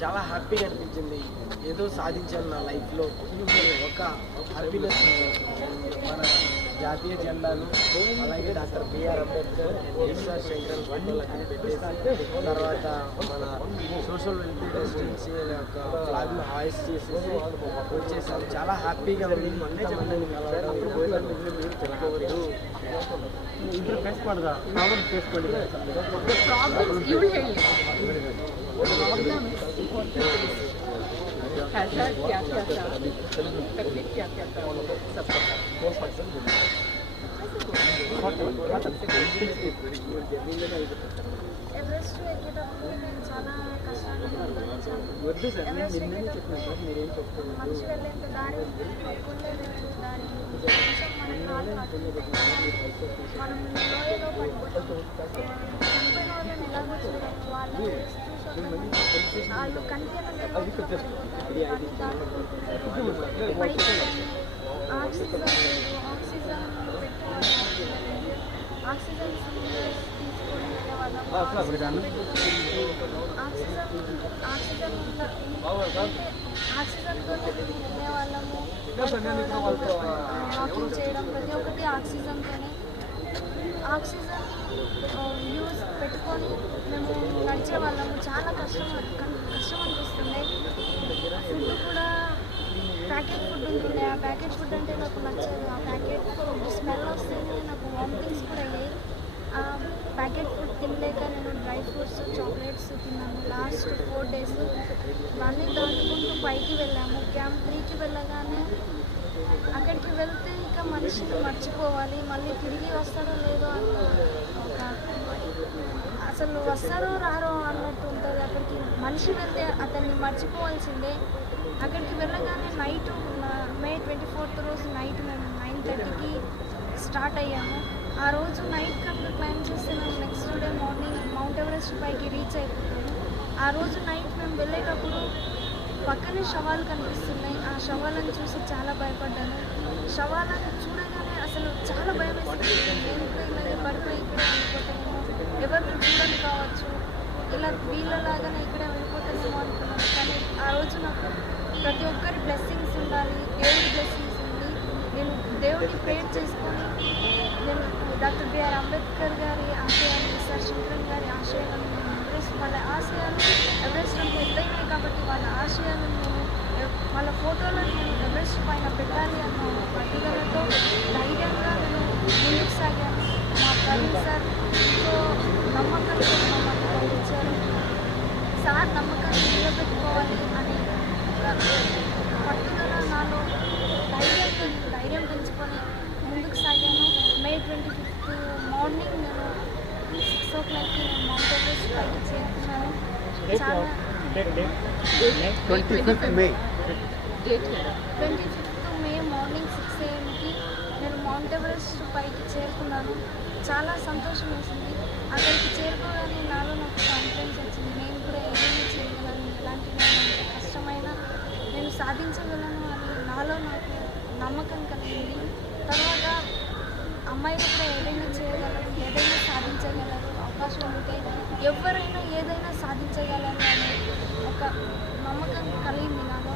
చాలా హ్యాపీగా అనిపించింది. ఏదో సాధించాను నా లైఫ్లో. ఒక హ్యాపీనెస్ మన జాతీయ జెండాలు, అలాగే doctor B R Ambedkar, S R Shankar ఫోటోలు అక్కడ పెట్టేసి, తర్వాత మన సోషల్ వెల్ఫేర్ రెసిడెన్సీ యొక్క ఫ్లాగ్ను హాయిస్ చేసేసి వచ్చేసాం. చాలా హ్యాపీగా ఉంది. మొన్నే చెప్పండి इधर फेस पड़ता प्रॉब्लम फेस पड़ेगा प्रॉब्लम्स यू है प्रॉब्लम हैजर्ड क्या था तकलीफ क्या था सब ఎవరెస్ట్ ఎక్కేటప్పుడు నేను చాలా కష్టాలు వద్దు సార్, నేను నిన్ననే చెప్పాను సార్, మీరేం చెప్తున్నారు? మనిషి వెళ్ళేంత దారి కొండలు దారి కొంచెం మన కాళ్ళు మనం లోయలో పడిపోతాం. చనిపోయిన వాళ్ళని ఎలాగో చూడాలి, వాళ్ళు వాళ్ళు కనిపించే ఆక్సిజన్ ఆక్సిజన్ ఆక్సిజన్ తీసుకొని వెళ్ళే వాళ్ళం. ఆక్సిజన్తో వెళ్ళే వాళ్ళము. వాకింగ్ చేయడం ప్రతి ఒక్కటి ఆక్సిజన్తోనే. ఆక్సిజన్ యూజ్ పెట్టుకొని మేము నడిచే వాళ్ళము. చాలా కష్టం అనిపిస్తుంది. ఫుడ్ కూడా ప్యాకెట్ ఫుడ్ ఉంటుండే. ఆ ప్యాకెట్ ఫుడ్ అంటే నాకు నచ్చదు. ఆ ప్యాకెట్ ఫుడ్ స్మెల్ వస్తేనే నాకు వామిటింగ్స్ కూడా అయ్యాయి. ఆ ప్యాకెట్ ఫుడ్ తినలేక నేను డ్రై ఫ్రూట్స్, చాక్లెట్స్ తిన్నాను. లాస్ట్ 4 days ఇవన్నీ దాటుకుంటూ పైకి వెళ్ళాము. క్యాంప్ 3కి వెళ్ళగానే అక్కడికి వెళ్తే ఇక మనిషిని మర్చిపోవాలి, మళ్ళీ తిరిగి వస్తారో లేదో అన్న ఒక అసలు వస్తారో రారో అన్నట్టు ఉంటుంది. అక్కడికి మనిషి వెళ్తే అతన్ని మర్చిపోవాల్సిందే. అక్కడికి వెళ్ళగానే నైట్ మే 24th రోజు నైట్ మేము 9:30కి స్టార్ట్ అయ్యాము. ఆ రోజు నైట్ కనుక క్లైమ్ చేస్తే మేము next day morning mount Everest పైకి రీచ్ అయిపోతాము. ఆ రోజు నైట్ మేము వెళ్ళేటప్పుడు పక్కనే శవాలు కనిపిస్తున్నాయి. ఆ శవాలను చూసి చాలా భయపడ్డాను. శవాలను చూడగానే అసలు చాలా భయం వేసింది. నేను కూడా ఇలాగే పడిపోయి ఇక్కడే వెళ్ళిపోతానేమో, ఎవరిని చూడని కావచ్చు, ఇలా వీళ్ళలాగానే ఇక్కడే వెళ్ళిపోతానేమో అనుకున్నాను. కానీ ఆ రోజు నాకు ప్రతి ఒక్కరి బ్లెస్సింగ్స్ ఉండాలి, దేవుడి బ్లెస్సింగ్స్ ఉంది. నేను దేవుడిని ప్రేయర్ చేసుకొని నేను డాక్టర్ బిఆర్ అంబేద్కర్ గారి ఆశయాలు, ఎస్ఆర్ శంకరన్ గారి ఆశయాలను నేను వాళ్ళ ఆశయాలు ఎవరెస్ట్ అంటే ఎత్తైనాయి కాబట్టి వాళ్ళ ఆశయాలను నేను వాళ్ళ ఫోటోలను నేను ఎవరెస్ట్ పైన పెట్టాలి అన్న పట్టుదలతో ధైర్యంగా నేను ముందుకు సాగాను. మా ప్రవీణ్ సార్ ఎంతో నమ్మకంతో మమ్మల్ని పంపించారు. సార్ నమ్మకాన్ని నిలబెట్టుకోవాలి అనే పట్టుదల నాలో ధైర్యం పెంచుకొని ముందుకు సాగాను. మే 25th మార్నింగ్ నేను 6 o'clockకి నేను మౌంట్ ఎవరెస్ట్ పైకి చేరుకున్నాను. చాలా 25th May 25th May morning 6 AM నేను మౌంట్ ఎవరెస్ట్ పైకి చేరుకున్నాను. చాలా సంతోషం వేసింది. అక్కడికి చేరుకోగానే నాలో నాకు కాన్ఫిడెన్స్ వచ్చింది. నేను కూడా ఏదైనా చేయగలను, ఎలాంటి కష్టమైనా నేను సాధించగలను అని నాలో నాకు నమ్మకం కలిగింది. తర్వాత అమ్మాయిలు కూడా ఏదైనా చేయగలరు, ఏదైనా సాధించగలరు, అవకాశం ఉంటే ఎవరైనా ఏదైనా సాధించగలరు అనే ఒక నమ్మకం కలిగింది నాలో.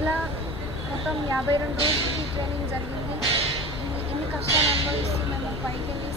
ఇలా మొత్తం 52 రోజులు ఈ ట్రైనింగ్ జరిగింది. ఇన్ని కష్టాలు అనుభవిస్తూ మేము పైకి వెళ్ళి